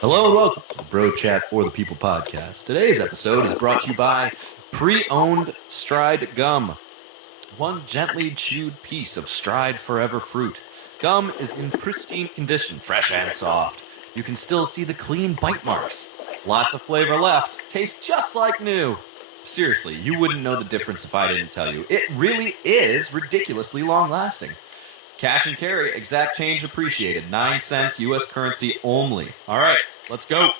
Hello and welcome to the Bro Chat for the People podcast. Today's episode is brought to you by pre-owned Stride Gum. One gently chewed piece of Stride Forever fruit. Gum is in pristine condition, fresh and soft. You can still see the clean bite marks. Lots of flavor left. Tastes just like new. Seriously, you wouldn't know the difference if I didn't tell you. It really is ridiculously long-lasting. Cash and carry, exact change appreciated. 9 cents U.S. currency only. All right, let's go.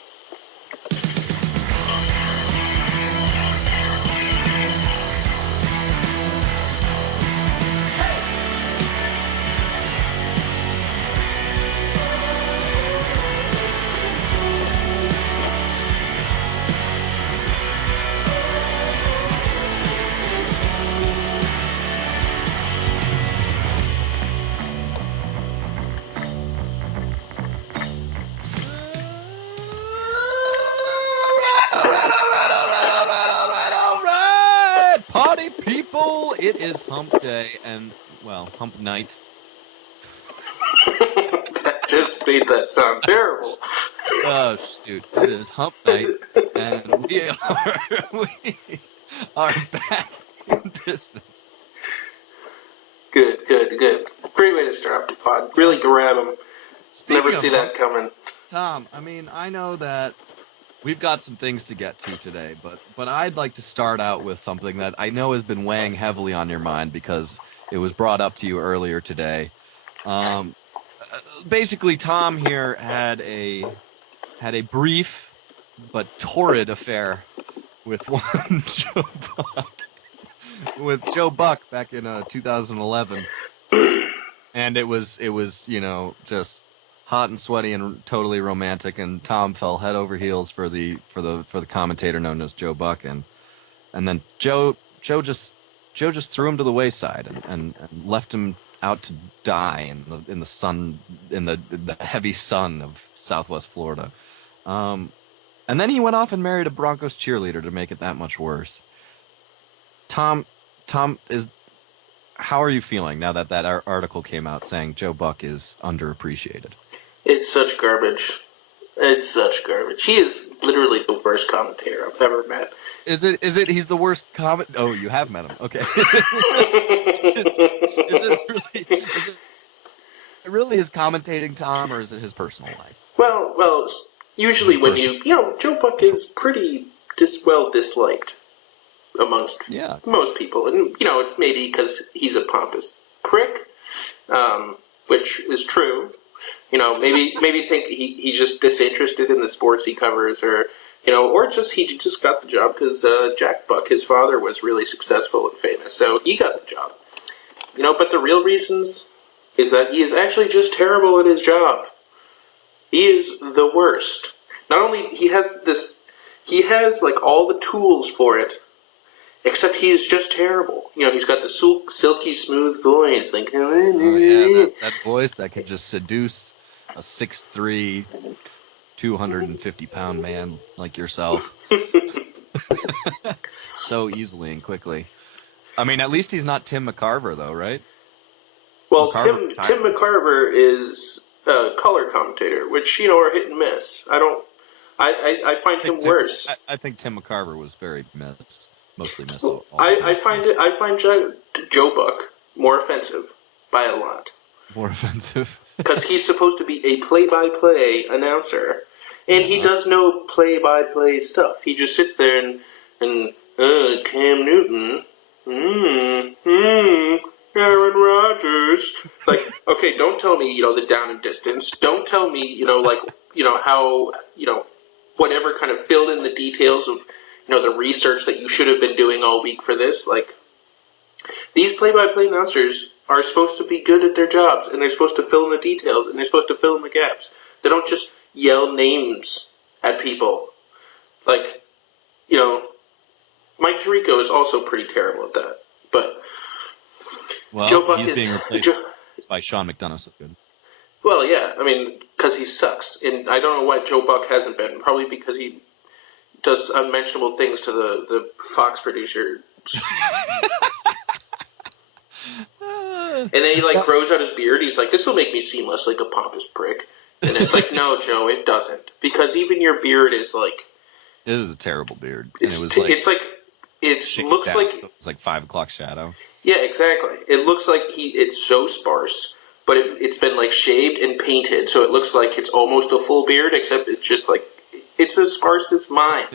Party people, it is hump day and, well, hump night. That just made that sound terrible. Oh, shoot. It is hump night and we are back in business. Good. Great way to start off the pod. Really grab them. Never see that coming. Tom, I know that we've got some things to get to today, but I'd like to start out with something that I know has been weighing heavily on your mind because it was brought up to you earlier today. Basically, Tom here had a brief but torrid affair with one Joe Buck back in 2011, and it was just hot and sweaty and totally romantic, and Tom fell head over heels for the commentator known as Joe Buck, and then Joe just threw him to the wayside and left him out to die in the sun, in the heavy sun of Southwest Florida. And then he went off and married a Broncos cheerleader to make it that much worse. Tom, how are you feeling now that article came out saying Joe Buck is underappreciated? It's such garbage. He is literally the worst commentator I've ever met. Is it? He's the worst comment. Oh, you have met him. Okay. Is it really his commentating, Tom, or is it his personal life? Well, usually when Joe Buck is pretty disliked amongst most people, and it's maybe because he's a pompous prick, which is true. Maybe think he's just disinterested in the sports he covers, or just he just got the job because Jack Buck, his father, was really successful and famous, so he got the job. But the real reasons is that he is actually just terrible at his job. He is the worst. Not only he has like all the tools for it, except he's just terrible. He's got the silky smooth voice, like oh yeah, that voice that could just seduce a 6'3", 250-pound man like yourself so easily and quickly. At least he's not Tim McCarver, though, right? Well, Tim McCarver is a color commentator, which are hit and miss. I find him worse. I think Tim McCarver was very mostly miss. I find Joe Buck more offensive by a lot. More offensive because he's supposed to be a play-by-play announcer, and he does no play-by-play stuff. He just sits there and Cam Newton, Aaron Rodgers. Like, okay, don't tell me the down and distance. Don't tell me how whatever kind of filled in the details of the research that you should have been doing all week for this. Like, these play-by-play announcers are supposed to be good at their jobs, and they're supposed to fill in the details, and they're supposed to fill in the gaps. They don't just yell names at people. Like, Mike Tirico is also pretty terrible at that. But Joe Buck he's being replaced by Sean McDonough. So good. Well, yeah, because he sucks, and I don't know why Joe Buck hasn't been. Probably because he does unmentionable things to the Fox producer. And then he grows out his beard. He's like, this will make me seem less like a pompous prick. And it's like, no, Joe, it doesn't. Because even your beard is like... It was a terrible beard. It looks like... It was like 5 o'clock shadow. Yeah, exactly. It looks like it's so sparse, but it's been like shaved and painted, so it looks like it's almost a full beard, except it's just like, it's as sparse as mine.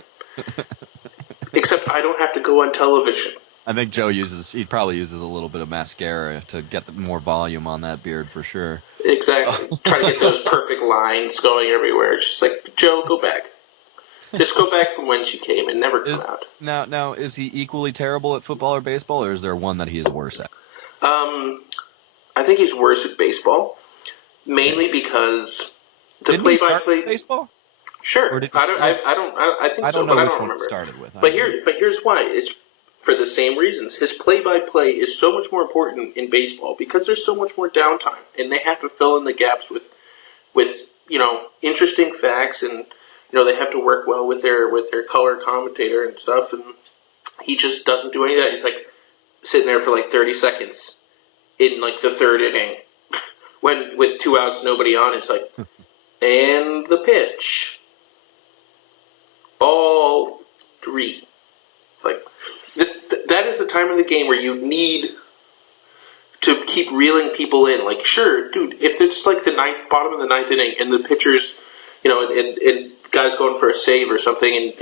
Except I don't have to go on television. I think he probably uses a little bit of mascara to get more volume on that beard for sure. Exactly. Try to get those perfect lines going everywhere. It's just like, Joe, go back. Just go back from when she came and never come out. Now, is he equally terrible at football or baseball, or is there one that he is worse at? I think he's worse at baseball, mainly because the play-by-play baseball. Sure, I think so, but I don't remember. Started with, but here's why. It's for the same reasons. His play-by-play is so much more important in baseball because there's so much more downtime, and they have to fill in the gaps with interesting facts, and they have to work well with their color commentator and stuff, and he just doesn't do any of that. He's like sitting there for like 30 seconds in like the third inning when with 2 outs, nobody on. It's like, and the pitch. Ball 3. Like that is the time of the game where you need to keep reeling people in. Like, sure, dude, if it's like the bottom of the ninth inning and the pitcher's, and guy's going for a save or something, and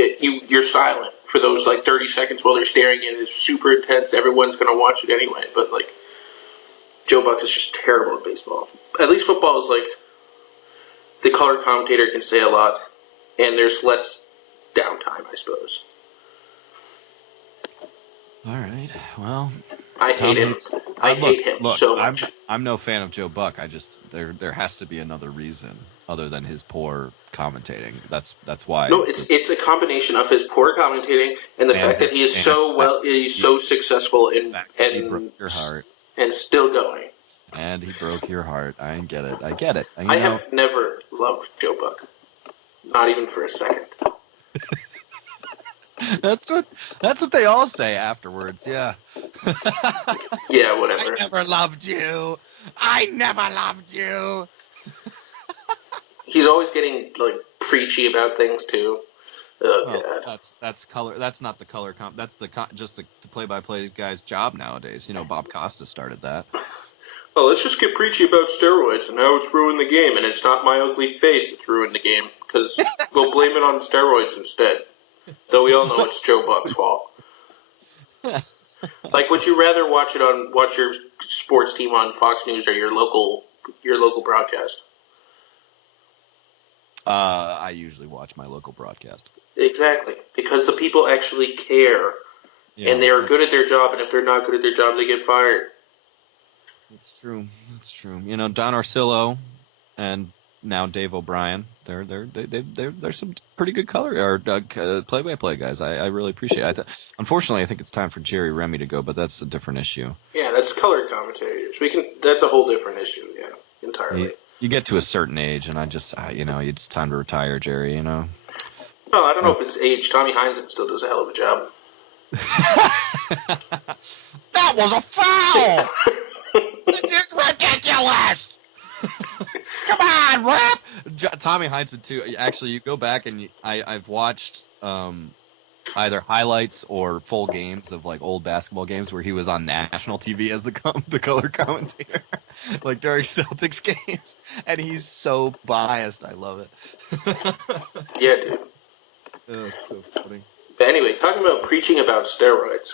you're silent for those like 30 seconds while they're staring in. It's super intense. Everyone's going to watch it anyway. But like, Joe Buck is just terrible at baseball. At least football is like the color commentator can say a lot, and there's less downtime, I suppose. All right. Well, I hate him. I hate him so much. I'm no fan of Joe Buck. I just there has to be another reason other than his poor commentating. That's why. No, it's a combination of his poor commentating and the fact that he is so successful and broke your heart and still going. And he broke your heart. I get it. I have never loved Joe Buck, not even for a second. That's what they all say afterwards. Yeah. Yeah, whatever. I never loved you. He's always getting like preachy about things too. God. That's color. That's not the color comp. That's just the play-by-play guy's job nowadays. Bob Costa started that. Well, let's just get preachy about steroids and how it's ruined the game, and it's not my ugly face that's ruined the game because we'll blame it on steroids instead. Though we all know it's Joe Buck's fault. Like, would you rather watch your sports team on Fox News or your local broadcast? I usually watch my local broadcast. Exactly, because the people actually care, and they are good at their job. And if they're not good at their job, they get fired. It's true. Don Orsillo and now Dave O'Brien. They're some pretty good play-by-play guys. I really appreciate it. Unfortunately, I think it's time for Jerry Remy to go, but that's a different issue. Yeah, that's color commentators. That's a whole different issue. Yeah, entirely. You get to a certain age, and it's time to retire, Jerry. Well, I don't know if it's age. Tommy Heinsohn still does a hell of a job. That was a foul. This is ridiculous. Come on, Rip! Tommy Heinsohn too. Actually, you go back and I've watched either highlights or full games of like old basketball games where he was on national TV as the color commentator, like during Celtics games, and he's so biased. I love it. Yeah, dude. Oh, it's so funny. But anyway, talking about preaching about steroids.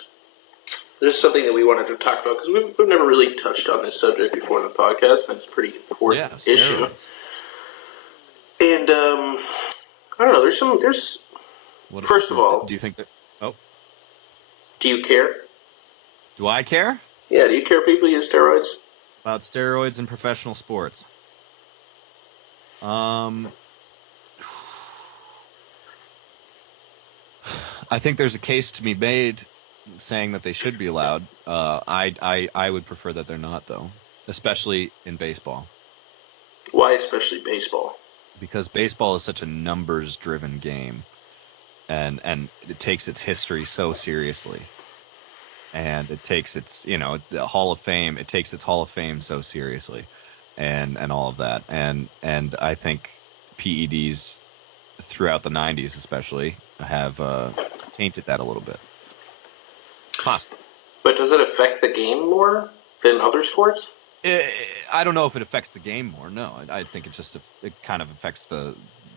This is something that we wanted to talk about because we've never really touched on this subject before in the podcast, and it's a pretty important issue. And I don't know. First of all, do you think that? Oh, do you care? Do I care? Yeah. Do you care if people use steroids? About steroids in professional sports. I think there's a case to be made saying that they should be allowed. I would prefer that they're not, though, especially in baseball. Why especially baseball? Because baseball is such a numbers-driven game, and it takes its history so seriously, and it takes its the Hall of Fame. It takes its Hall of Fame so seriously, and all of that. And I think PEDs throughout the 90s especially have tainted that a little bit. Possibly. But does it affect the game more than other sports? I don't know if it affects the game more. No, I think it kind of affects the,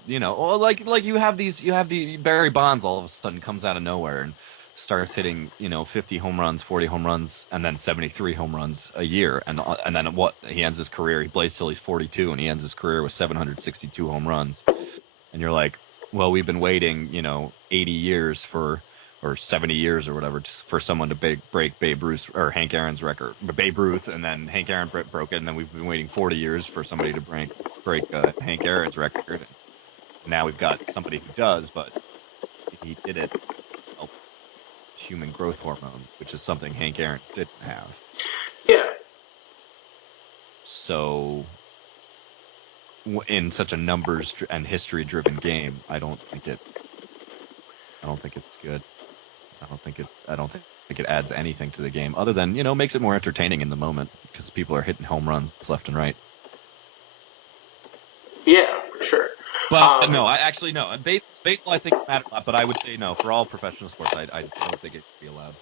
like you have the Barry Bonds all of a sudden comes out of nowhere and starts hitting 50 home runs, 40 home runs, and then 73 home runs a year, and then what he ends his career. He plays till he's 42, and he ends his career with 762 home runs. And you're like, well, we've been waiting 80 years or 70 years or whatever, just for someone to break Babe Ruth or Hank Aaron's record. Babe Ruth, and then Hank Aaron broke it, and then we've been waiting 40 years for somebody to break Hank Aaron's record. And now we've got somebody who does, but he did it with human growth hormone, which is something Hank Aaron didn't have. Yeah. So, in such a numbers and history-driven game, I don't think it's good. I don't think it adds anything to the game other than, makes it more entertaining in the moment because people are hitting home runs left and right. Yeah, for sure. But no, no. Baseball I think matters a lot, but I would say no. For all professional sports, I don't think it should be allowed.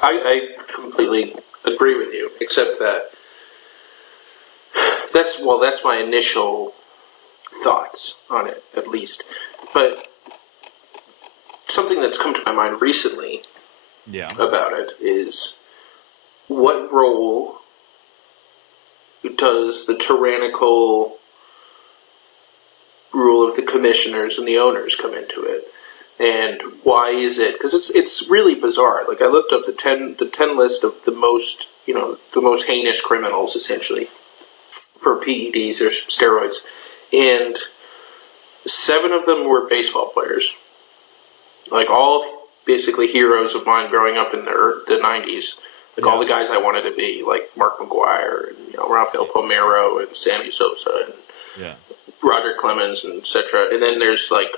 I completely agree with you, except that that's my initial thoughts on it, at least. But something that's come to my mind recently about it is, what role does the tyrannical rule of the commissioners and the owners come into it? And why is it? Because it's really bizarre. Like, I looked up the 10 list of the most heinous criminals, essentially, for PEDs or steroids, and 7 of them were baseball players. Like, all basically heroes of mine growing up in the 90s. Like, all the guys I wanted to be, like Mark McGwire and Rafael Palmeiro and Sammy Sosa and Roger Clemens and etc. And then there's like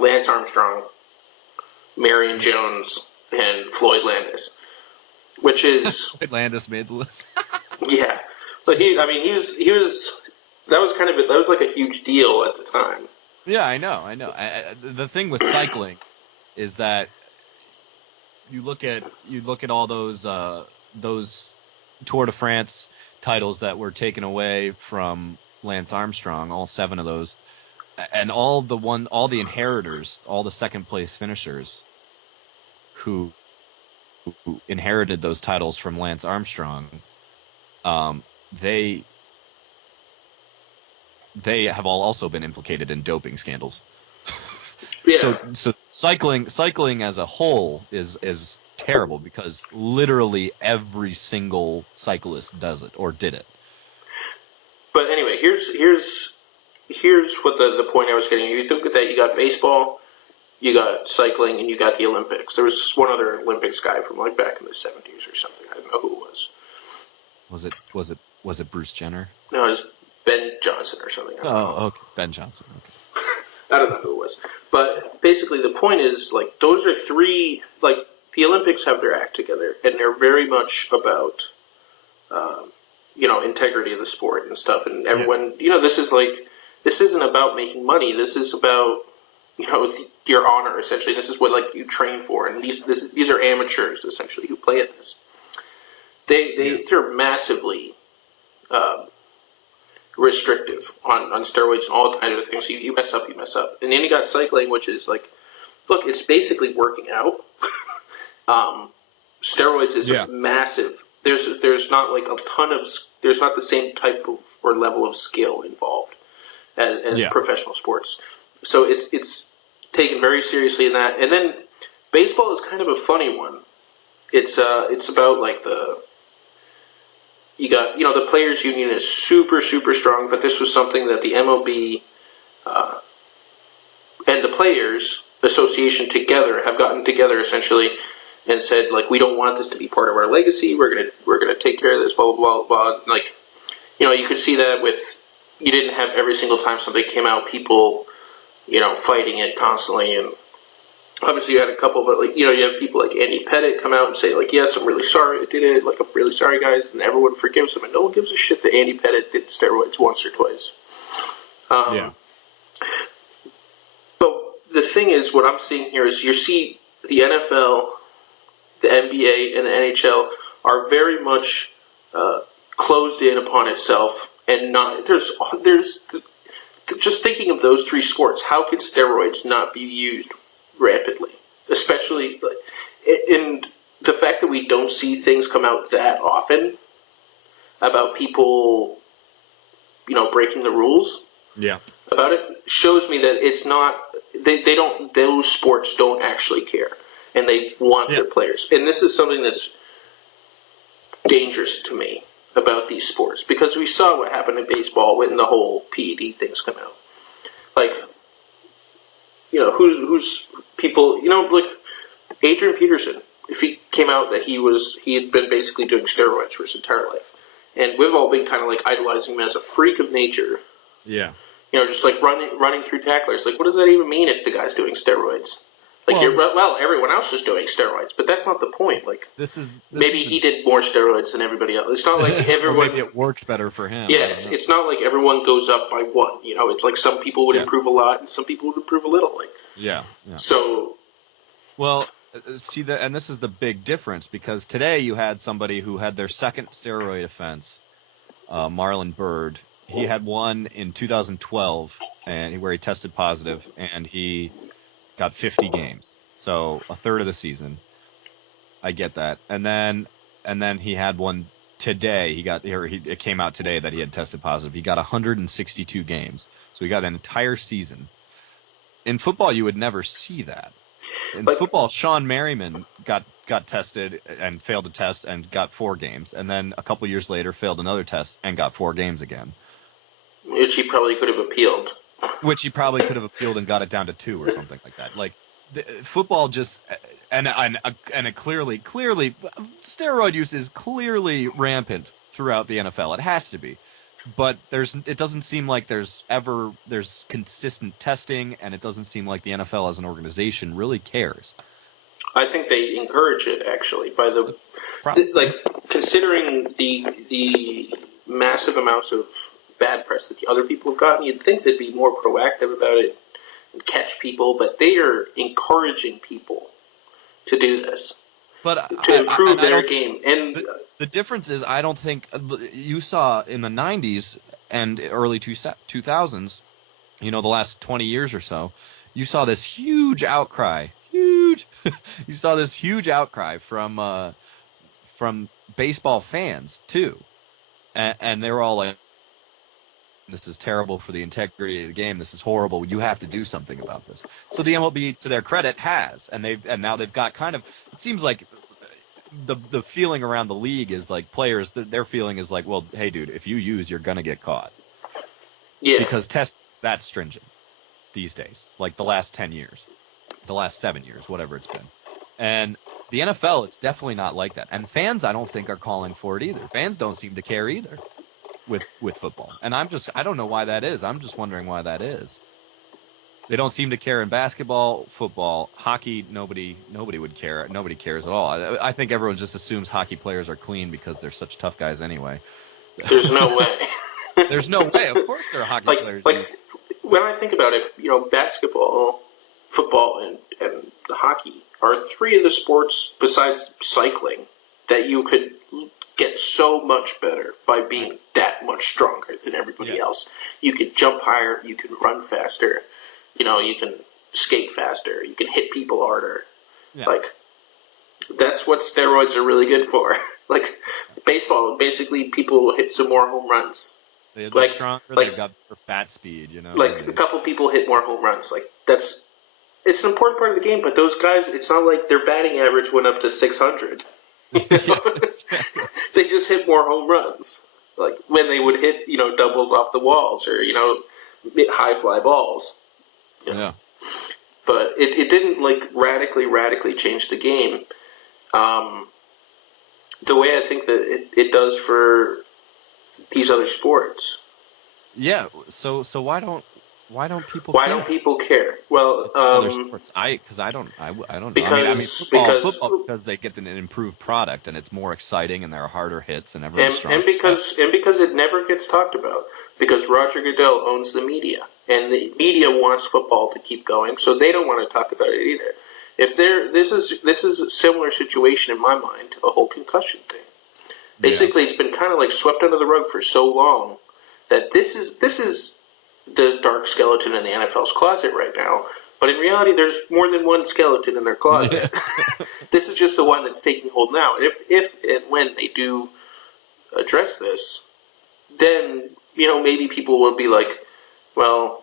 Lance Armstrong, Marion Jones, and Floyd Landis, which is Floyd Landis made the list. Yeah, but he was that was like a huge deal at the time. Yeah, I know. The thing with cycling is that you look at all those Tour de France titles that were taken away from Lance Armstrong, all 7 of those, and all the inheritors, all the second place finishers who inherited those titles from Lance Armstrong, they have all also been implicated in doping scandals. Yeah. So cycling as a whole is terrible because literally every single cyclist does it or did it. But anyway, here's what the point I was getting. You think that you got baseball, you got cycling, and you got the Olympics. There was one other Olympics guy from like back in the 70s or something. I don't know who it was. Was it Bruce Jenner? No, it was Ben Johnson or something. Okay, Ben Johnson. Okay. I don't know who it was. But basically the point is, like, those are 3, like, the Olympics have their act together, and they're very much about, integrity of the sport and stuff. And everyone, this isn't about making money. This is about, your honor, essentially. This is what, like, you train for. And these are amateurs, essentially, who play in this. They're massively restrictive on steroids and all kinds of things. So you mess up, you mess up. And then you got cycling, which is like, look, it's basically working out. Steroids is a massive. There's not like a ton of. There's not the same type of or level of skill involved as professional sports. So it's taken very seriously in that. And then baseball is kind of a funny one. It's about like you got, the players' union is super, super strong, but this was something that the MLB and the Players Association together have gotten together essentially and said, like, we don't want this to be part of our legacy. We're gonna take care of this. Blah blah blah blah. Like, you could see that with, you didn't have every single time something came out, people, fighting it constantly and obviously you had a couple, but like, you have people like Andy Pettit come out and say like, yes, I'm really sorry I did it. Like, I'm really sorry, guys, and everyone forgives him, and no one gives a shit that Andy Pettit did steroids once or twice. Yeah. But the thing is, what I'm seeing here is you see the NFL, the NBA, and the NHL are very much closed in upon itself, and not there's just thinking of those three sports. How could steroids not be used rapidly, especially in the fact that we don't see things come out that often about people, breaking the rules. Yeah. About it shows me that it's not they don't those sports don't actually care, and they want their players. And this is something that's dangerous to me about these sports, because we saw what happened in baseball when the whole PED things come out. Like, who's people, like Adrian Peterson, if he came out that he had been basically doing steroids for his entire life, and we've all been kind of like idolizing him as a freak of nature. Yeah. Just like running through tacklers. Like, what does that even mean if the guy's doing steroids? Like, everyone else is doing steroids, but that's not the point. Like, maybe he did more steroids than everybody else. It's not like everyone. Maybe it worked better for him. Yeah, it's not like everyone goes up by one. It's like some people would improve a lot and some people would improve a little. Like, yeah. So, well, see that, and this is the big difference, because today you had somebody who had their second steroid offense, Marlon Byrd. He had one in 2012, where he tested positive, and he got 50 games, so a third of the season. I get that, and then he had one today. It came out today that he had tested positive. He got 162 games, so he got an entire season. In football, you would never see that. In football, Sean Merriman got tested and failed a test and got 4 games, and then a couple years later failed another test and got 4 games again. Which he probably could have appealed. And got it down to 2 or something like that. Like, football just and it clearly steroid use is clearly rampant throughout the NFL. It has to be, but it doesn't seem like there's consistent testing, and it doesn't seem like the NFL as an organization really cares. I think they encourage it, actually, by considering the massive amounts of bad press that the other people have gotten. You'd think they'd be more proactive about it and catch people, but they are encouraging people to do this, to improve their game. And the difference is, I don't think you saw in the 90s and early 2000s, the last 20 years or so, you saw this huge outcry. You saw this huge outcry from baseball fans too, and they were all like, "This is terrible for the integrity of the game. This is horrible. You have to do something about this." So the MLB, to their credit, has, and now they've got kind of. It seems like the feeling around the league is like players. Their feeling is like, well, hey, dude, if you use, you're gonna get caught. Yeah. Because tests that stringent these days, like the last 10 years, the last 7 years, whatever it's been. And the NFL, it's definitely not like that. And fans, I don't think, are calling for it either. Fans don't seem to care either with football. And I don't know why that is. I'm just wondering why that is. They don't seem to care in basketball, football, hockey. Nobody would care. Nobody cares at all. I think everyone just assumes hockey players are clean because they're such tough guys anyway. There's no way. There's no way. Of course they're hockey players. Like, when I think about it, basketball, football, and hockey are 3 of the sports, besides cycling, that you could get so much better by being that much stronger than everybody else. You can jump higher, you can run faster, you can skate faster, you can hit people harder. Yeah. Like, that's what steroids are really good for. Like, baseball, basically people will hit some more home runs. They're stronger, they've got fat speed, Like, a couple people hit more home runs. Like, it's an important part of the game, but those guys, it's not like their batting average went up to 600. They just hit more home runs. Like, when they would hit, doubles off the walls or, high fly balls. Yeah. But it didn't, like, radically change the game. The way I think that it does for these other sports. Yeah, so why Why don't people Why care? don't people care? Well, other sports. I don't know. Football because they get an improved product and it's more exciting and there are harder hits and everyone's strong. And because it never gets talked about, because Roger Goodell owns the media, and the media wants football to keep going, so they don't want to talk about it either. This is a similar situation in my mind to the whole concussion thing. Basically, It's been kind of like swept under the rug for so long that this is the dark skeleton in the NFL's closet right now. But in reality, there's more than one skeleton in their closet. Yeah. This is just the one that's taking hold now. If and when they do address this, then, maybe people will be like, well,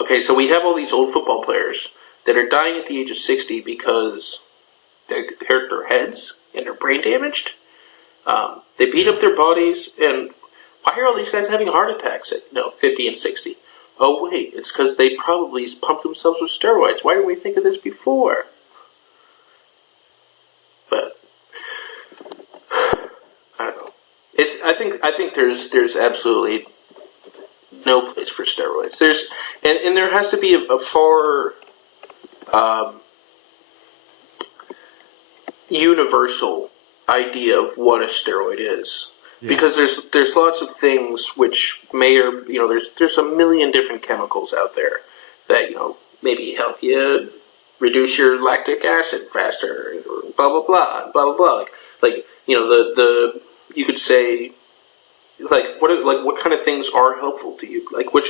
okay, so we have all these old football players that are dying at the age of 60 because they hurt their heads and they're brain damaged. They beat up their bodies, and why are all these guys having heart attacks at 50 and 60? Oh, wait, it's because they probably pumped themselves with steroids. Why didn't we think of this before? But I don't know. I think there's absolutely no place for steroids. And there has to be a far universal idea of what a steroid is. Yeah. Because there's lots of things which may or there's a million different chemicals out there that maybe help you reduce your lactic acid faster, or blah blah blah blah blah blah. Like the you could say what kind of things are helpful to you? Like what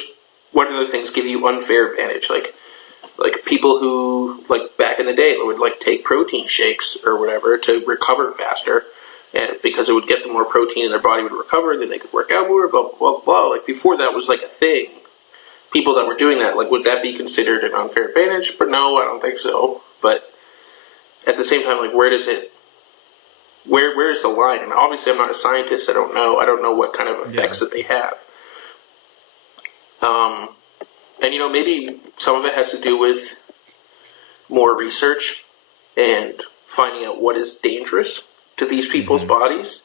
other things give you unfair advantage? Like people who back in the day would take protein shakes or whatever to recover faster. And because it would get them more protein and their body would recover, and then they could work out more, blah, blah, blah. Like, before that was, a thing. People that were doing that, would that be considered an unfair advantage? But no, I don't think so. But at the same time, where does it... Where's the line? And obviously, I'm not a scientist. I don't know. I don't know what kind of effects that they have. And, maybe some of it has to do with more research and finding out what is dangerous to these people's bodies,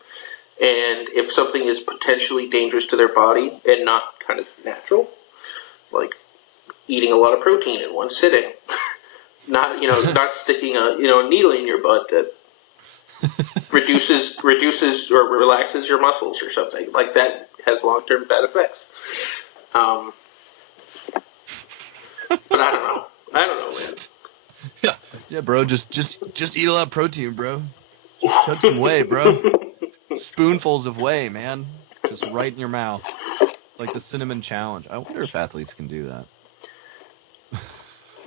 and if something is potentially dangerous to their body and not kind of natural, like eating a lot of protein in one sitting, not sticking a needle in your butt that reduces or relaxes your muscles or something like that has long-term bad effects. But I don't know, man. Yeah, bro. Just eat a lot of protein, bro. Just cut some whey, bro. Spoonfuls of whey, man. Just right in your mouth. Like the cinnamon challenge. I wonder if athletes can do that.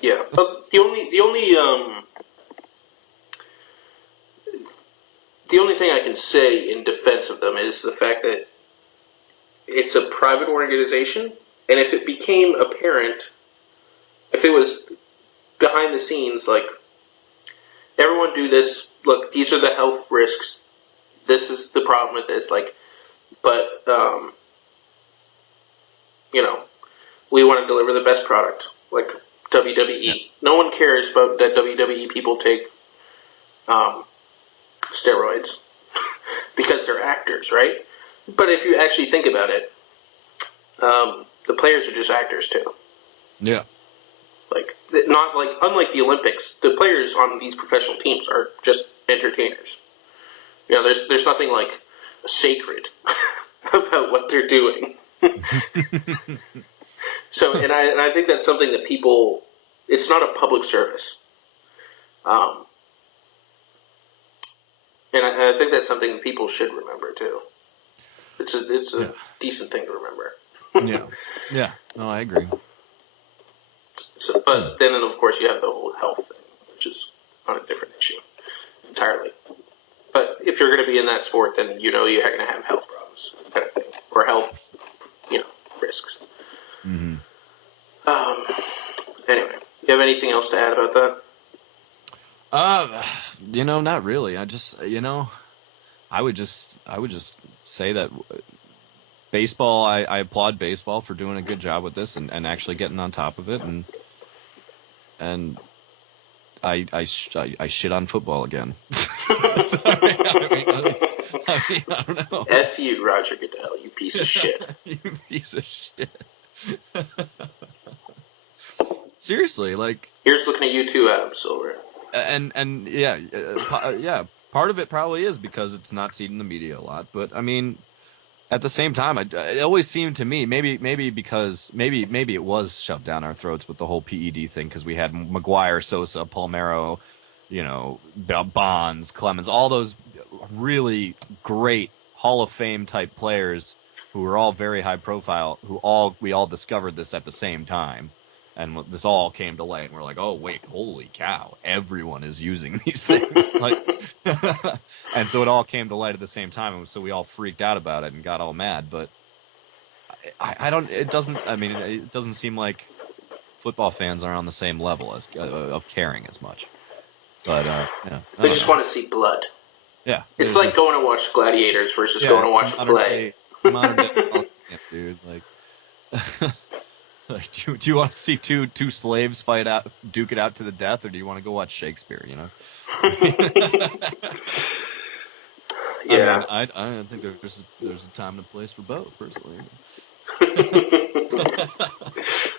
Yeah. The only thing I can say in defense of them is the fact that it's a private organization, and if it became apparent, if it was behind the scenes, everyone do this, look, these are the health risks, this is the problem with this, but, we want to deliver the best product, like WWE. Yeah. No one cares about that WWE people take steroids because they're actors, right? But if you actually think about it, the players are just actors too. Yeah. Unlike the Olympics, the players on these professional teams are just entertainers. There's nothing sacred about what they're doing. So, and I think that's something that people, it's not a public service. And I think that's something that people should remember too. It's a decent thing to remember. Yeah. No, I agree. So, but then, of course, you have the whole health thing, which is on a different issue entirely. But if you're going to be in that sport, then you're going to have health problems, kind of thing, or health, risks. Mm-hmm. Anyway, you have anything else to add about that? Not really. I just, I would just say that baseball, I applaud baseball for doing a good job with this and actually getting on top of it, and I shit on football again. I don't know. F you, Roger Goodell, you piece of shit. You piece of shit. Seriously, like. Here's looking at you too, Adam Silver. And yeah, part of it probably is because it's not seen in the media a lot. But I mean, at the same time, it always seemed to me maybe it was shoved down our throats with the whole PED thing because we had McGuire, Sosa, Palmeiro, Bonds, Clemens, all those really great Hall of Fame type players who were all very high profile, we all discovered this at the same time. And this all came to light, and we're like, "Oh wait, holy cow! Everyone is using these things." And so it all came to light at the same time, and so we all freaked out about it and got all mad. But I don't. It doesn't. I mean, it doesn't seem like football fans are on the same level as of caring as much. But they just want to see blood. Yeah, it's like going to watch Gladiators versus going to watch a play. Modern day, dude, like. Like, do you want to see two slaves duke it out to the death, or do you want to go watch Shakespeare? Yeah. I think there's a time and a place for both, personally.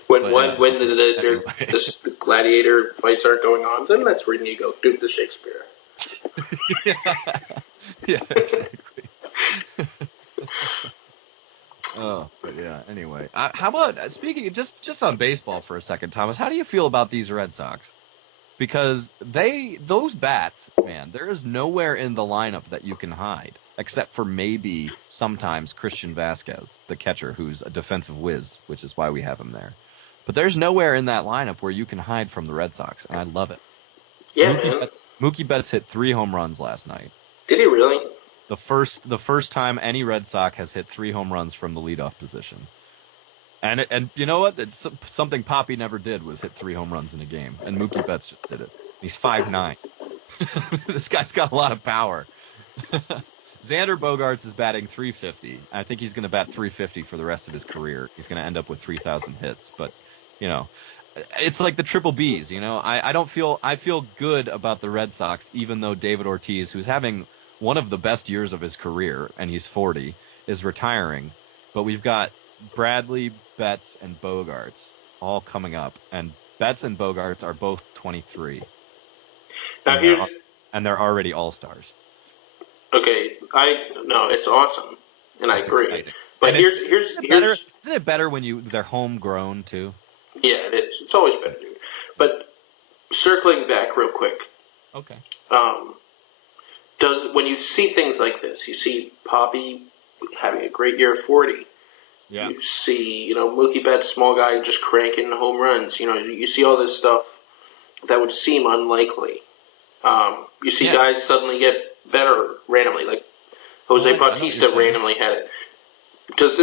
when the gladiator fights aren't going on, then that's when you go do the Shakespeare. Yeah, exactly. Oh, but yeah. Anyway, how about speaking just on baseball for a second, Thomas? How do you feel about these Red Sox? Because those bats, man, there is nowhere in the lineup that you can hide, except for maybe sometimes Christian Vasquez, the catcher, who's a defensive whiz, which is why we have him there. But there's nowhere in that lineup where you can hide from the Red Sox, and I love it. Yeah, man. Mookie Betts hit 3 home runs last night. Did he really? The first time any Red Sox has hit 3 home runs from the leadoff position. And you know what? It's something Poppy never did was hit 3 home runs in a game. And Mookie Betts just did it. He's 5'9". This guy's got a lot of power. Xander Bogaerts is batting .350. I think he's going to bat .350 for the rest of his career. He's going to end up with 3,000 hits. But, it's like the triple Bs, I feel good about the Red Sox, even though David Ortiz, who's having one of the best years of his career, and he's 40, is retiring. But we've got Bradley, Betts, and Bogaerts all coming up. And Betts and Bogaerts are both 23. Now and they're already all-stars. Okay, it's awesome, and I agree. Exciting. But here's isn't it better when they're homegrown too? Yeah, it is. It's always better. But circling back real quick. Okay. When you see things like this, you see Poppy having a great year at 40. Yeah. You see, Mookie Betts, small guy, just cranking home runs. You see all this stuff that would seem unlikely. You see guys suddenly get better randomly, like Jose Bautista randomly had it. Has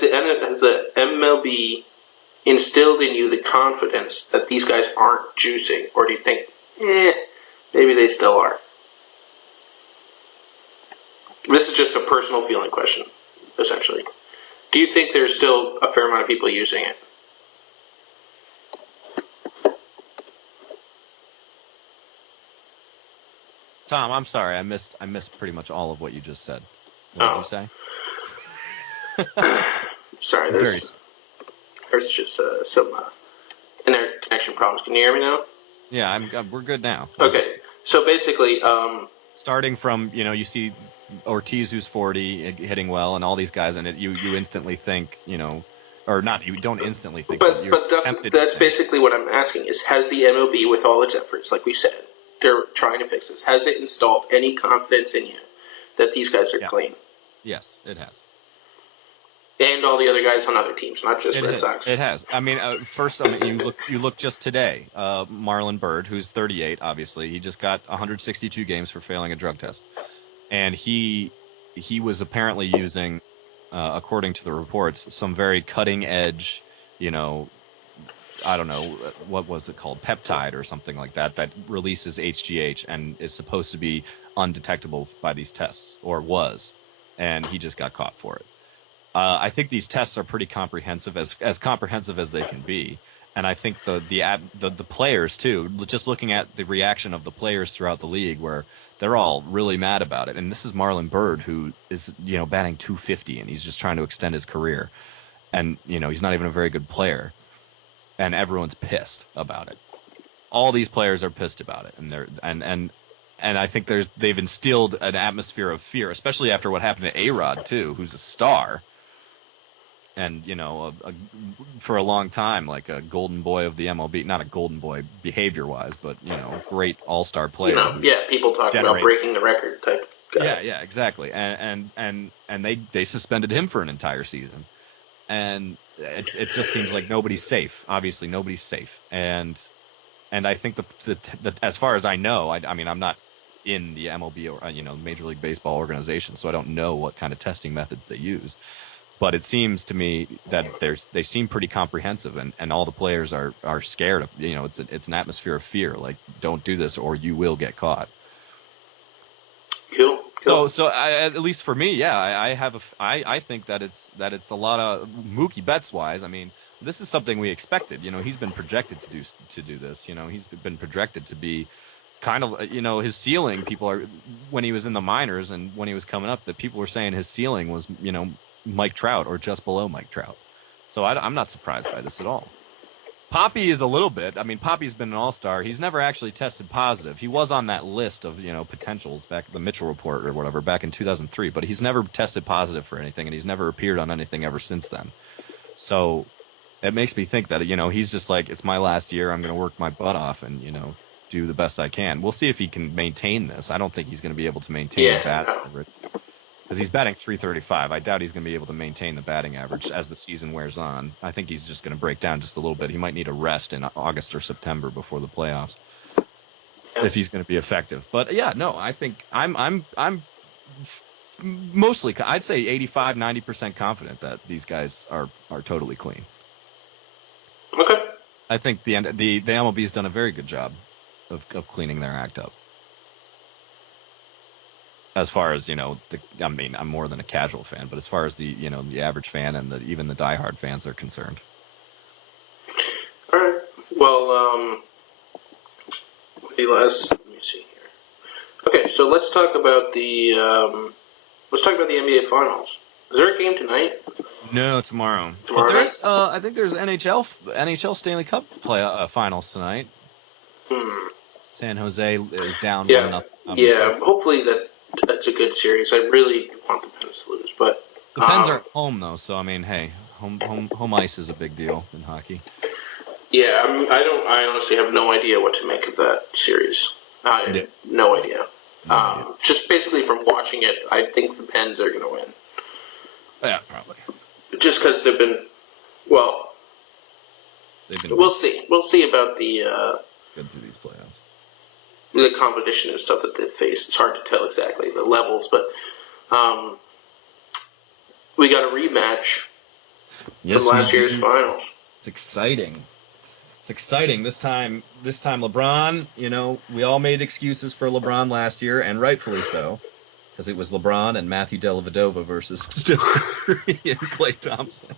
the MLB instilled in you the confidence that these guys aren't juicing, or do you think, maybe they still are? This is just a personal feeling question, essentially. Do you think there's still a fair amount of people using it? Tom, I'm sorry, I missed pretty much all of what you just said. What did you say? Sorry, there's just some internet connection problems. Can you hear me now? Yeah, we're good now. Okay, so basically, starting from you see Ortiz, who's 40, hitting well, and all these guys, and you instantly think or not, you don't instantly think, but that's basically what I'm asking is, has the MLB, with all its efforts, like we said, they're trying to fix this, has it installed any confidence in you that these guys are clean? Yes, it has. And all the other guys on other teams, not just Red Sox. It has. I mean, you look just today. Marlon Byrd, who's 38, obviously, he just got 162 games for failing a drug test, and he was apparently using, according to the reports, some very cutting edge, I don't know, what was it called, peptide or something like that releases HGH and is supposed to be undetectable by these tests, or was, and he just got caught for it. I think these tests are pretty comprehensive, as comprehensive as they can be, and I think the players too. Just looking at the reaction of the players throughout the league, where they're all really mad about it. And this is Marlon Byrd, who is batting .250, and he's just trying to extend his career, and he's not even a very good player. and everyone's pissed about it. All these players are pissed about it, and I think they've instilled an atmosphere of fear, especially after what happened to A-Rod too, who's a star. And, for a long time, like a golden boy of the MLB, not a golden boy behavior-wise, but, great all-star player. People talk about breaking the record type guy. Yeah, exactly. And they suspended him for an entire season. And it just seems like nobody's safe. Obviously, nobody's safe. And I think the as far as I know, I mean, I'm not in the MLB or, Major League Baseball organization, so I don't know what kind of testing methods they use. But it seems to me that they seem pretty comprehensive, and all the players are scared of, it's an atmosphere of fear. Like, don't do this or you will get caught. Cool. So at least for me, yeah, I think that it's a lot of Mookie Betts wise. I mean, this is something we expected. He's been projected to do this. He's been projected to be kind of, his ceiling. People are, when he was in the minors and when he was coming up, that people were saying his ceiling was, Mike Trout or just below Mike Trout. So I'm not surprised by this at all. Poppy is a little bit. I mean, Poppy's been an all-star. He's never actually tested positive. He was on that list of, potentials back at the Mitchell Report or whatever back in 2003, but he's never tested positive for anything, and he's never appeared on anything ever since then. So it makes me think that, he's just like, it's my last year. I'm going to work my butt off and, do the best I can. We'll see if he can maintain this. I don't think he's going to be able to maintain the batting average. Because he's batting .335. I doubt he's going to be able to maintain the batting average as the season wears on. I think he's just going to break down just a little bit. He might need a rest in August or September before the playoffs, if he's going to be effective. But yeah, no, I think I'm mostly, I'd say 85-90% confident that these guys are totally clean. Okay. I think the MLB's done a very good job of cleaning their act up. As far as, I'm more than a casual fan, but as far as the average fan and even the diehard fans are concerned. All right. Well, let me see here. Okay, so let's talk about the NBA Finals. Is there a game tonight? No, tomorrow. But there's, I think there's NHL Stanley Cup finals tonight. San Jose is down 1-0. Yeah, hopefully that's a good series. I really want the Pens to lose, but the Pens are at home though, so I mean, hey, home ice is a big deal in hockey. Yeah, I honestly have no idea what to make of that series. I have no idea. Just basically from watching it, I think the Pens are going to win. Yeah, probably. Just because they've been we'll see. We'll see about the good through these playoffs. The competition and stuff that they face. It's hard to tell exactly the levels, but we got a rematch from last year's finals. It's exciting. It's exciting. This time LeBron, we all made excuses for LeBron last year, and rightfully so, because it was LeBron and Matthew Dellavedova versus Steph Curry and Klay Thompson.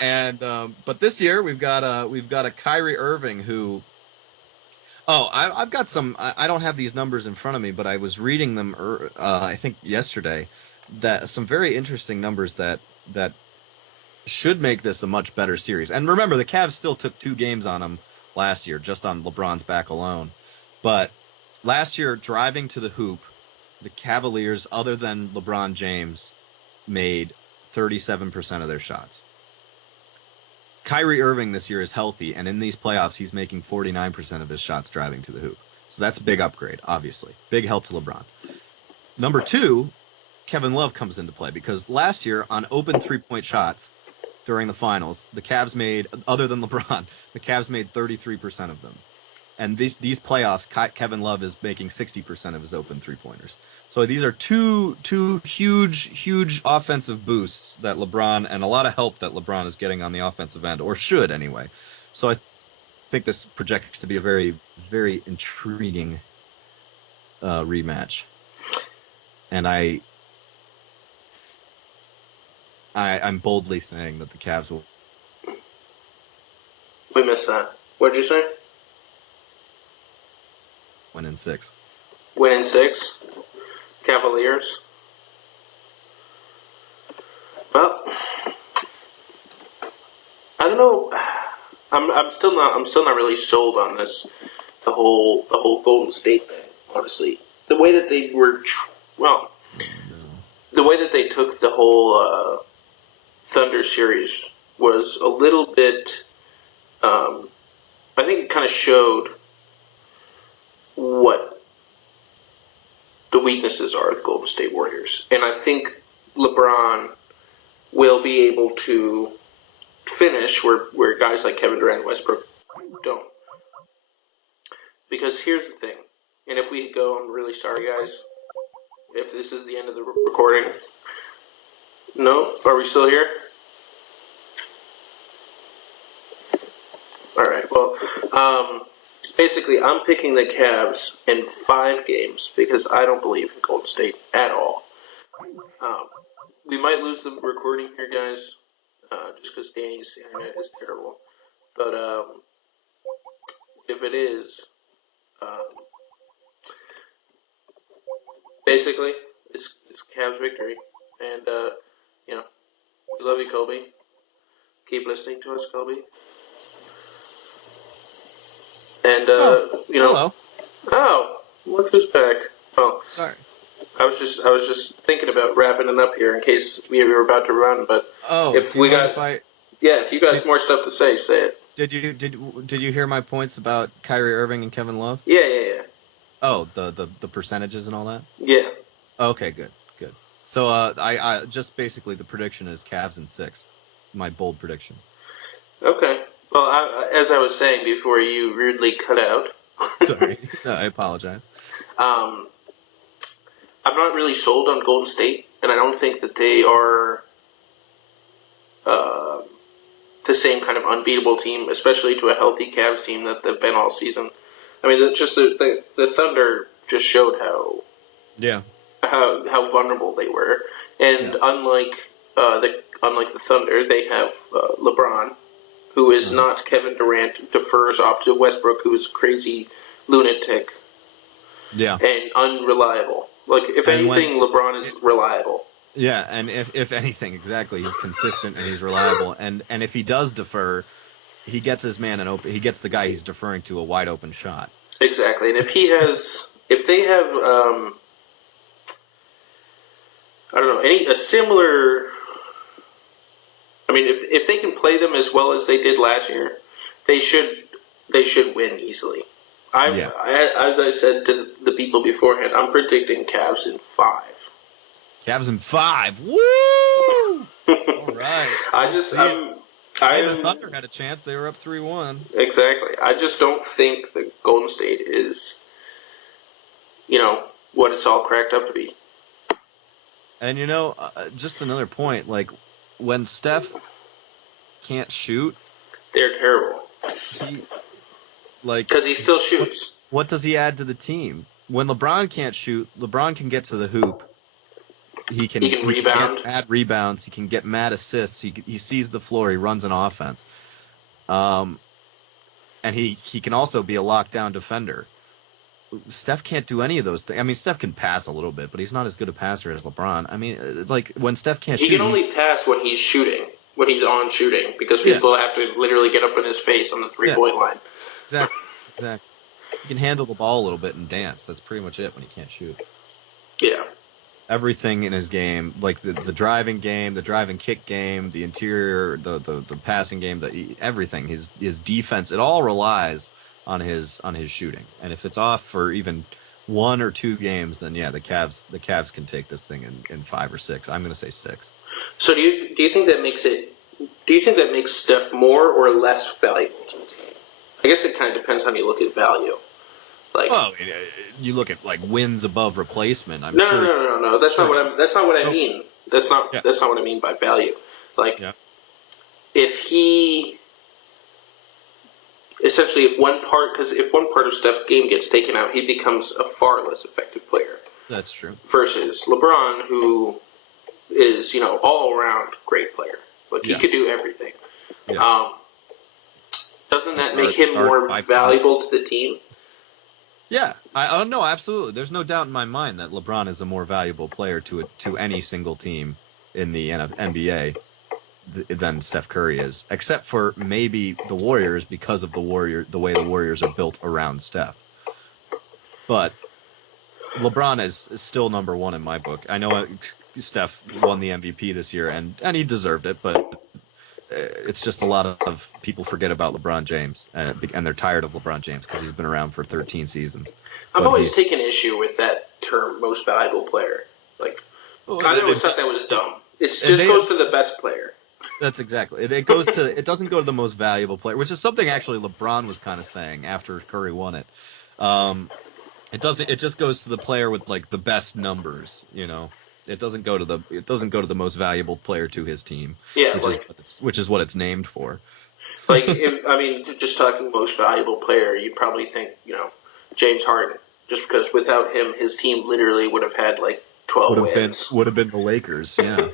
And but this year we've got a Kyrie Irving who. Oh, I've got some. I don't have these numbers in front of me, but I was reading them. I think yesterday, that some very interesting numbers that should make this a much better series. And remember, the Cavs still took 2 games on them last year, just on LeBron's back alone. But last year, driving to the hoop, the Cavaliers, other than LeBron James, made 37% of their shots. Kyrie Irving this year is healthy, and in these playoffs, he's making 49% of his shots driving to the hoop. So that's a big upgrade, obviously. Big help to LeBron. Number 2, Kevin Love comes into play, because last year, on open three-point shots during the finals, the Cavs made, other than LeBron, the Cavs made 33% of them. And these playoffs, Kevin Love is making 60% of his open three-pointers. So these are two huge offensive boosts that LeBron, and a lot of help that LeBron is getting on the offensive end, or should anyway. So I think this projects to be a very, very intriguing rematch. And I'm boldly saying that the Cavs will. We missed that. What did you say? Win in 6. Win in 6? Cavaliers? Well, I don't know. I'm still not really sold on this. The whole Golden State thing. Honestly, the way that they were, the way that they took the whole Thunder series was a little bit. I think it kind of showed what the weaknesses are of the Golden State Warriors, and I think LeBron will be able to finish where guys like Kevin Durant and Westbrook don't. Because here's the thing, and if we go, I'm really sorry, guys, if this is the end of the recording. No? Are we still here? Alright, well, basically, I'm picking the Cavs in 5 games because I don't believe in Golden State at all. We might lose the recording here, guys, just because Danny's internet is terrible. But if it is, basically, it's Cavs victory. And, we love you, Kobe. Keep listening to us, Kobe. And, hello. Oh, look who's back. Oh, sorry. I was just thinking about wrapping it up here in case we were about to run. But if you got more stuff to say, say it. Did you hear my points about Kyrie Irving and Kevin Love? Yeah. Oh, the percentages and all that? Yeah. Okay, good. So I just basically the prediction is Cavs in 6. My bold prediction. Okay. Well, as I was saying before you rudely cut out. Sorry. No, I apologize. I'm not really sold on Golden State, and I don't think that they are the same kind of unbeatable team, especially to a healthy Cavs team that they've been all season. I mean, the Thunder just showed how vulnerable they were, and unlike the Thunder, they have LeBron, who is not Kevin Durant, defers off to Westbrook, who is a crazy lunatic, and unreliable. Like, if anything, LeBron is reliable. Yeah, and if anything, exactly, he's consistent and he's reliable. And if he does defer, he gets his man he gets the guy he's deferring to a wide open shot. Exactly, and if they have, I don't know, a similar. I mean, if they can play them as well as they did last year, they should win easily. As I said to the people beforehand, I'm predicting Cavs in 5. Cavs in 5. Woo! All right. The Thunder had a chance. They were up 3-1. Exactly. I just don't think that Golden State is, what it's all cracked up to be. And just another point, like when Steph can't shoot, they're terrible. Because he still shoots. What does he add to the team? When LeBron can't shoot, LeBron can get to the hoop. He can rebound. He can add rebounds. He can get mad assists. He sees the floor. He runs an offense. And he can also be a lockdown defender. Steph can't do any of those things. I mean, Steph can pass a little bit, but he's not as good a passer as LeBron. I mean, like, when Steph can't shoot... He can only pass when he's shooting, when he's on shooting, because people have to literally get up in his face on the three-point line. Exactly. He can handle the ball a little bit and dance. That's pretty much it when he can't shoot. Yeah. Everything in his game, like the driving game, the driving kick game, the interior, the passing game, everything, his defense, it all relies on his shooting. And if it's off for even 1 or 2 games, then the Cavs can take this thing in 5 or 6. I'm going to say 6. So do you think that makes Steph more or less valuable to the team? I guess it kind of depends how you look at value. Well, you look at like wins above replacement. I'm no, sure. No. That's not what I mean. That's not what I mean by value. If he essentially, if one part of Steph's game gets taken out, he becomes a far less effective player. That's true. Versus LeBron, who is all around great player. He could do everything. Yeah. Doesn't that make him more valuable to the team? Yeah, no, absolutely. There's no doubt in my mind that LeBron is a more valuable player to any single team in the NBA. than Steph Curry is, except for maybe the Warriors because of the way the Warriors are built around Steph. But LeBron is still number one in my book. I know Steph won the MVP this year, and he deserved it, but it's just a lot of people forget about LeBron James, and they're tired of LeBron James because he's been around for 13 seasons. I've always taken issue with that term, most valuable player. Like, I always thought that was dumb. It just goes to the best player. That's exactly. It goes to. It doesn't go to the most valuable player, which is something actually LeBron was kind of saying after Curry won it. It doesn't. It just goes to the player with like the best numbers. You know, it doesn't go to the most valuable player to his team. Yeah, which is what it's named for. Like, just talking most valuable player, you'd probably think, James Harden, just because without him, his team literally would have had like 12 wins. Would have been the Lakers, yeah.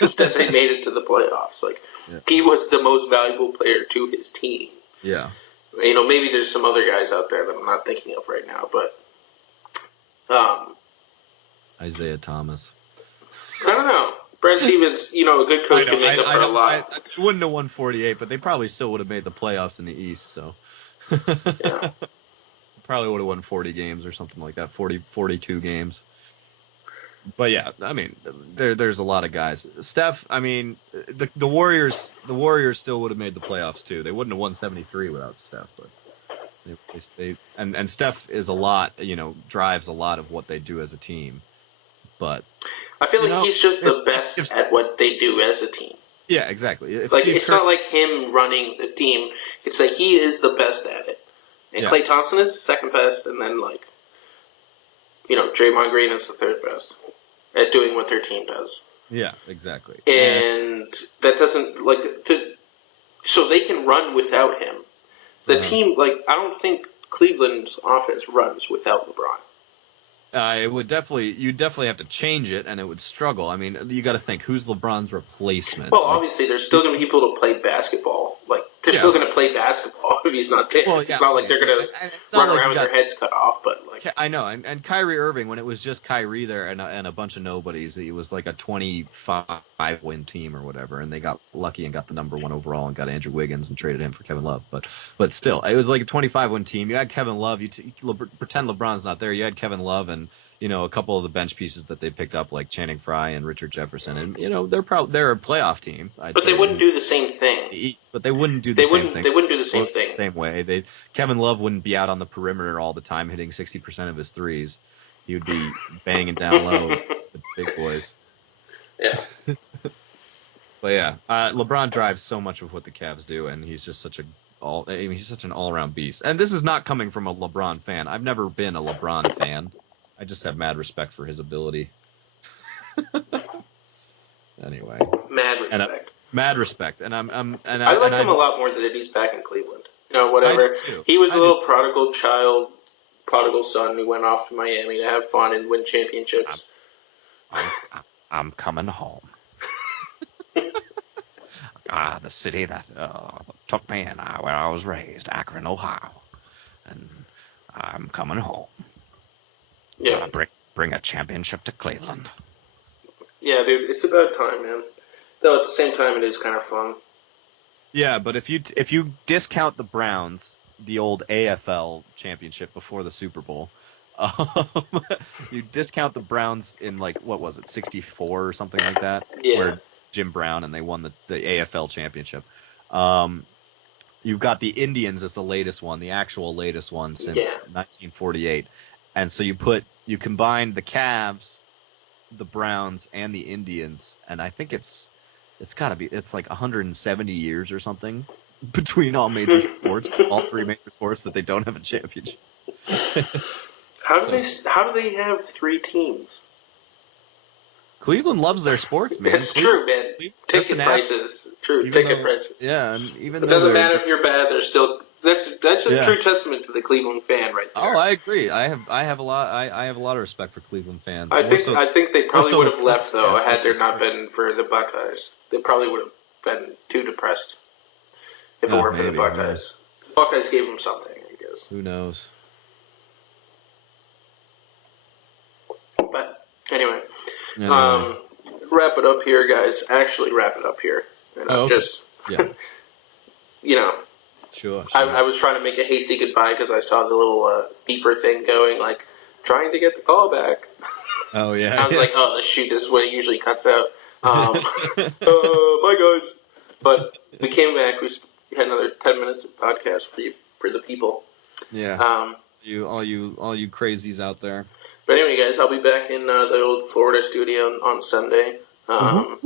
Instead, they made it to the playoffs. Like, he was the most valuable player to his team. Yeah. Maybe there's some other guys out there that I'm not thinking of right now, but Isaiah Thomas. I don't know. Brad Stevens, a good coach can make up for a lot. I wouldn't have won 48, but they probably still would have made the playoffs in the East, so. Yeah. Probably would have won 40 games or something like that, 42 games. But yeah, there's a lot of guys. Steph, the Warriors still would have made the playoffs too. They wouldn't have won 73 without Steph, but and Steph is a lot, drives a lot of what they do as a team. But I feel like he's just the best at what they do as a team. Yeah, exactly. It's not like him running the team. It's like he is the best at it. And Klay Thompson is second best, and then Draymond Green is the third best at doing what their team does. Yeah, exactly. And that doesn't so they can run without him. The team, I don't think Cleveland's offense runs without LeBron. You'd definitely have to change it, and it would struggle. You got to think, who's LeBron's replacement? Well, obviously, there's still going to be people to play basketball. They're still going to play basketball if he's not there. Well, it's not like they're going to run around with their heads cut off. But I know, and Kyrie Irving, when it was just Kyrie there and a bunch of nobodies, it was like a 25-win team or whatever, and they got lucky and got the number 1 overall and got Andrew Wiggins and traded him for Kevin Love. But still, it was like a 25-win team. You had Kevin Love. Pretend LeBron's not there. You had Kevin Love and a couple of the bench pieces that they picked up, like Channing Frye and Richard Jefferson, and they're a playoff team. But they wouldn't do the same thing. But they wouldn't do the same thing. They wouldn't do the same thing. Same way. Kevin Love wouldn't be out on the perimeter all the time, hitting 60% of his threes. He would be banging down low with the big boys. Yeah. But yeah, LeBron drives so much of what the Cavs do, and he's just such an all-around beast. And this is not coming from a LeBron fan. I've never been a LeBron fan. I just have mad respect for his ability. Anyway, mad respect. And I like him a lot more than he's back in Cleveland. Whatever. He was a little prodigal child, prodigal son who went off to Miami to have fun and win championships. I'm coming home. The city that took me and where I was raised, Akron, Ohio, and I'm coming home. Yeah, bring a championship to Cleveland. Yeah, dude, it's about time, man. Though at the same time, it is kind of fun. Yeah, but if you discount the Browns, the old AFL championship before the Super Bowl, you discount the Browns in what was it, 64 or something like that? Yeah. Where Jim Brown and they won the AFL championship. You've got the Indians as the latest one, the actual latest one since 1948. And so you combine the Cavs, the Browns, and the Indians, and I think it's like 170 years or something between all major sports, all three major sports, that they don't have a championship. How do they have 3 teams? Cleveland loves their sports, man. It's true, man. Ticket prices. True, ticket prices. Yeah, and even it doesn't matter if you're bad, they're still. That's a true testament to the Cleveland fan, right there. Oh, I agree. I have a lot of respect for Cleveland fans. I think they probably would have left though had there not been for the Buckeyes. They probably would have been too depressed if it weren't for the Buckeyes. The Buckeyes gave them something, I guess. Who knows? But anyway. Wrap it up here, guys. Actually, wrap it up here. And I'm just, you know. Sure. I was trying to make a hasty goodbye because I saw the little beeper thing going, like, trying to get the call back. Oh, yeah. I was like, oh, shoot, this is what it usually cuts out. Bye, guys. But we came back. We had another 10 minutes of podcast for the people. Yeah. All you crazies out there. But anyway, guys, I'll be back in the old Florida studio on Sunday. Got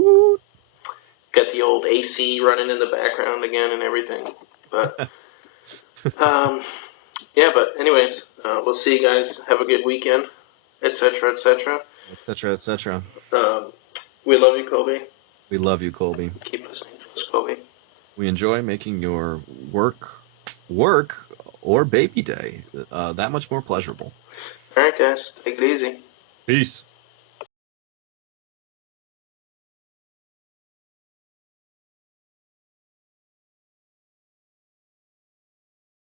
the old AC running in the background again and everything. But, yeah, but anyways, we'll see you guys. Have a good weekend, etc., etc. Etc., etc. We love you, Colby. We love you, Colby. Keep listening to us, Colby. We enjoy making your work or baby day that much more pleasurable. All right, guys. Take it easy. Peace.